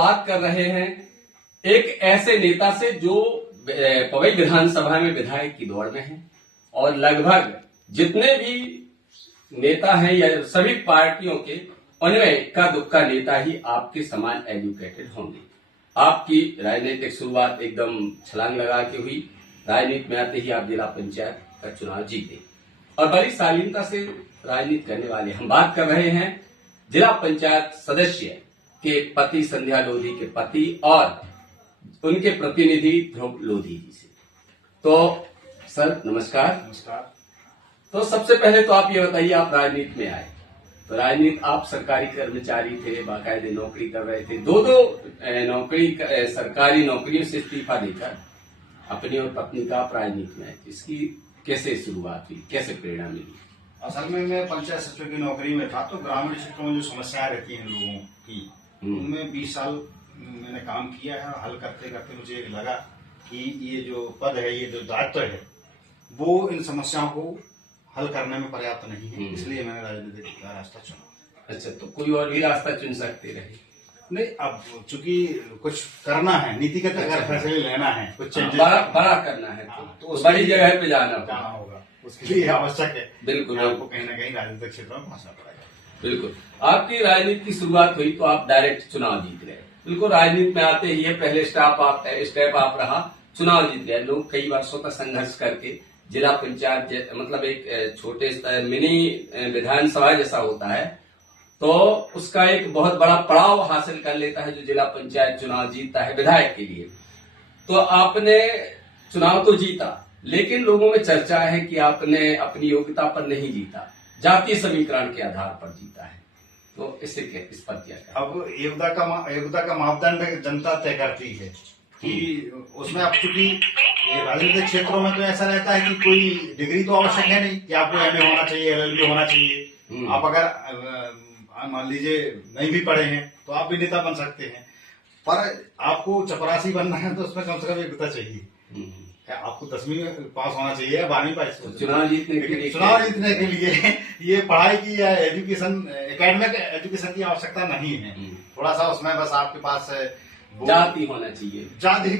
बात कर रहे हैं एक ऐसे नेता से जो पवई विधानसभा में विधायक की दौड़ में है और लगभग जितने भी नेता हैं या सभी पार्टियों के उनमें इक्का दुक्का नेता ही आपके समान एजुकेटेड होंगे। आपकी राजनीतिक शुरुआत एकदम छलांग लगा के हुई। राजनीति में आते ही आप जिला पंचायत का चुनाव जीते और बड़ी शालीनता से राजनीति करने वाले। हम बात कर रहे हैं जिला पंचायत सदस्य के पति संध्या लोधी के पति और उनके प्रतिनिधि ध्रुव लोधी जी से। तो सर नमस्कार। नमस्कार। तो सबसे पहले तो आप ये बताइए, आप राजनीति में आए तो राजनीति आप सरकारी कर्मचारी थे, बाकायदे नौकरी कर रहे थे, दो नौकरी सरकारी नौकरियों से इस्तीफा देकर अपनी और पत्नी का आप राजनीति में आए। इसकी कैसे शुरुआत हुई, कैसे प्रेरणा मिली? असल में मैं पंचायत सचिव की नौकरी में था, तो ग्रामीण क्षेत्रों में जो समस्याएं रहती हैं लोगों की, उनमें 20 साल मैंने काम किया है। हल करते करते मुझे लगा कि ये जो पद है, ये जो दायित्व है, वो इन समस्याओं को हल करने में पर्याप्त नहीं है, इसलिए मैंने राजनीतिक रास्ता चुना। अच्छा, तो कोई और भी रास्ता चुन सकते रहे? नहीं, अब चूंकि कुछ करना है, नीतिगत अगर फैसले लेना है, कुछ बड़ा करना है तो बड़ी जगह पे जाना होगा, उसके लिए आवश्यक है बिल्कुल आपको कहीं ना कहीं राजनीतिक क्षेत्र में पहुंचना पड़ेगा। बिल्कुल। आपकी राजनीति की शुरुआत हुई तो आप डायरेक्ट चुनाव जीत गए। बिल्कुल, राजनीति में आते ही ये पहले स्टेप आप रहा, चुनाव जीत गए। लोग कई वर्षों तक संघर्ष करके जिला पंचायत मतलब एक छोटे मिनी विधानसभा जैसा होता है, तो उसका एक बहुत बड़ा पड़ाव हासिल कर लेता है जो जिला पंचायत चुनाव जीतता है विधायक के लिए। तो आपने चुनाव तो जीता, लेकिन लोगों में चर्चा है कि आपने अपनी योग्यता पर नहीं जीता, जातीय समीकरण के आधार पर जीता है। तो इस पर क्या कहें? अब योग्यता का मापदंड जनता तय करती है कि उसमें अब चूंकि राजनीतिक क्षेत्रों में तो ऐसा रहता है कि कोई डिग्री तो आवश्यक है नहीं कि आपको एमए होना चाहिए, एलएलबी होना चाहिए। आप अगर मान लीजिए नहीं भी पढ़े हैं तो आप भी नेता बन सकते हैं, पर आपको चपरासी बनना है तो उसमें कम से कम योग्यता चाहिए। आपको 10वीं पास होना चाहिए, 12वीं पास। चुनाव जीतने के लिए ये पढ़ाई की या एजुकेशन, एकेडमिक एजुकेशन की आवश्यकता नहीं है। थोड़ा सा उसमें बस आपके पास जाति होना चाहिए। जाति ये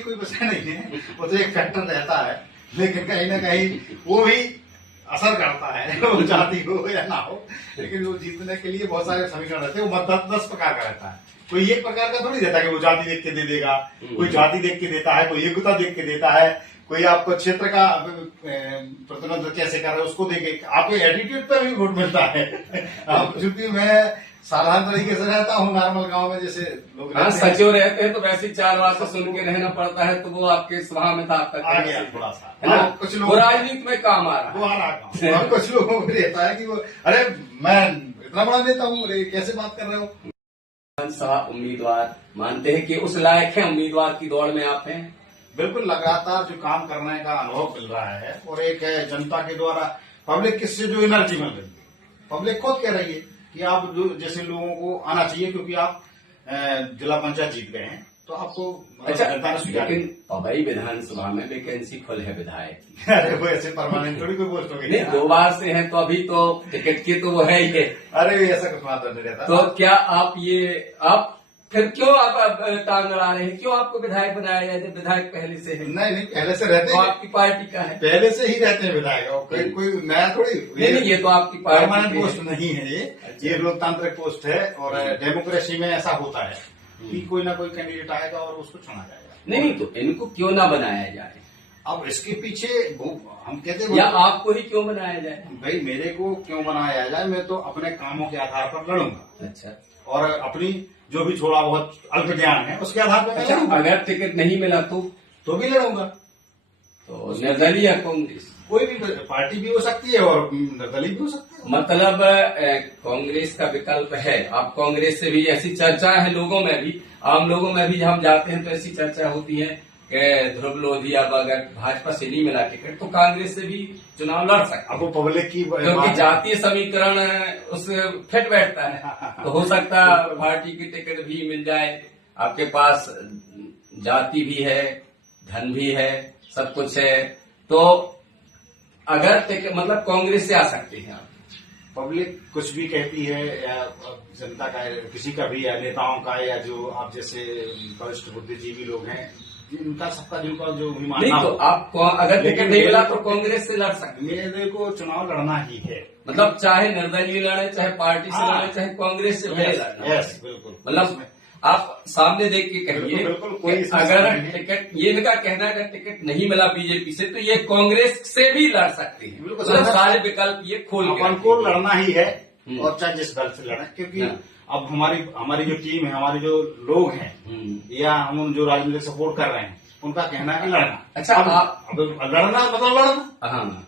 कोई विषय नहीं है, वो तो एक फैक्टर रहता है, लेकिन कहीं ना कहीं वो भी असर करता है, वो जाति हो या ना हो। लेकिन वो जीतने के लिए बहुत सारे समीकरण रहते हैं। वो मतदाता 10 प्रकार का रहता है, कोई एक प्रकार का थोड़ी देता है कि वो जाति देख के दे देगा। कोई जाति देख के देता है, कोई योग्यता देख के देता है, कोई आपको क्षेत्र का प्रतिनिधित्व कैसे कर रहे हैं उसको देखे, आपके एटीट्यूड पर भी वोट मिलता है। अब चूंकि मैं साधारण तरीके से रहता हूँ नॉर्मल गांव में, जैसे लोग सचिव रहते हैं तो वैसे 4 बार सुन के रहना पड़ता है, तो वो आपके स्वभाव में था आ गया थोड़ा सा, है ना? कुछ लोग राजनीति में काम आ रहा वो आ रहा है। कुछ लोगों को रहता है कि वो अरे मैं इतना बड़ा नेता हूँ, अरे कैसे बात कर रहे हो। विधानसभा उम्मीदवार मानते हैं कि उस लायक है, उम्मीदवार की दौड़ में आप हैं? बिल्कुल, लगातार जो काम करने का अनुभव मिल रहा है और एक जनता के द्वारा पब्लिक किससे जो एनर्जी मिल रही है, पब्लिक खुद कह रही है कि आप जो जैसे लोगों को आना चाहिए, क्योंकि आप जिला पंचायत जीत गए हैं तो आपको अच्छा, जनता ने स्वीकार। लेकिन पवई विधानसभा में वैकेंसी फुल है विधायक की। अरे वो ऐसे परमानेंट थोड़ी कोई पोस्ट होगी। नहीं, 2 बार से हैं तो अभी तो टिकट की तो वो है ही है। अरे ऐसा कुछ मात्र नहीं रहता। तो क्या आप फिर क्यों आप टांग अड़ा रहे हैं? क्यों आपको विधायक बनाया जाए जब विधायक पहले से है? नहीं, पहले से रहते हैं। आपकी पार्टी का है, पहले से ही रहते हैं विधायक, और कोई नया थोड़ी। नहीं, ये तो आपकी पार्टी परमानेंट पोस्ट नहीं है ये। अच्छा। ये लोकतांत्रिक पोस्ट है और डेमोक्रेसी में ऐसा होता है कि कोई ना कोई कैंडिडेट आएगा और उसको चुना जाएगा। नहीं, तो इनको क्यों ना बनाया जाए? अब इसके पीछे हम कहते हैं या आपको ही क्यों बनाया जाए? भाई मेरे को क्यों बनाया जाए, मैं तो अपने कामों के आधार पर लड़ूंगा। अच्छा, और अपनी जो भी थोड़ा बहुत अल्प ज्ञान है उसके आधार पर। अच्छा, अगर टिकट नहीं मिला तो भी लड़ूंगा। तो निर्दलीय या कांग्रेस? कोई भी पार्टी भी हो सकती है और निर्दलीय भी हो सकती है। मतलब कांग्रेस का विकल्प है। आप कांग्रेस से भी ऐसी चर्चा है लोगों में भी, आम लोगों में भी हम जाते हैं तो ऐसी चर्चा होती है कि ध्रुव लोधी अब अगर भाजपा से नहीं मिला टिकट तो कांग्रेस से भी चुनाव लड़ सकते। अब वो पब्लिक की, क्योंकि जातीय समीकरण उससे फिट बैठता है, तो हो सकता है पार्टी की टिकट भी मिल जाए। आपके पास जाति भी है, धन भी है, सब कुछ है, तो अगर मतलब कांग्रेस से आ सकते हैं आप। पब्लिक कुछ भी कहती है या जनता का किसी का भी या नेताओं का या जो आप जैसे वरिष्ठ बुद्धिजीवी लोग हैं, इनका सबका जिनका जो भी मानना नहीं तो हो, आप अगर टिकट लेकिन नहीं मिला तो कांग्रेस से लड़ सकते, मेरे को चुनाव लड़ना ही है। मतलब चाहे निर्दलीय लड़े, चाहे पार्टी से हाँ। लड़े, चाहे कांग्रेस से भले लड़ना। यस बिल्कुल, मतलब आप सामने देख के कहिए बिल्कुल, बिल्कुल, कोई कि इसमें अगर नहीं है। टिकट, ये इनका कहना है अगर टिकट नहीं मिला बीजेपी से तो ये कांग्रेस से भी लड़ सकते हैं। बिल्कुल, मतलब सर, सारे विकल्प ये खोल के अपन रखे को हुए हैं। लड़ना ही है हम्म। और चाहे जिस दल से लड़े, क्योंकि हाँ। अब हमारी जो टीम है, हमारे जो लोग हैं या हम जो राजनीतिक सपोर्ट कर रहे हैं, उनका कहना है कि लड़ना। अच्छा, अब लड़ना मतलब लड़ना। हाँ,